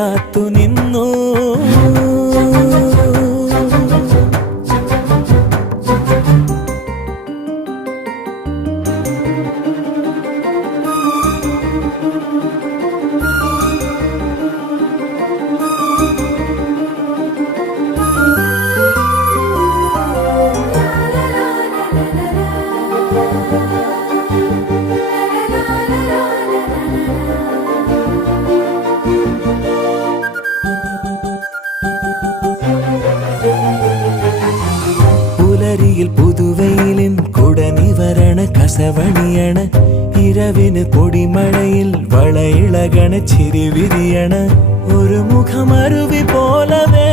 കാത്തു നിന്നു. പുലരിയിൽ പുതുവെയിലിൻ കുടനിവരണ കസവണിയണ, ഇരവിന് പൊടിമഴയിൽ വളയിളകണ ചിരിവിരിയണ, ഒരു മുഖമരുവി പോലവേ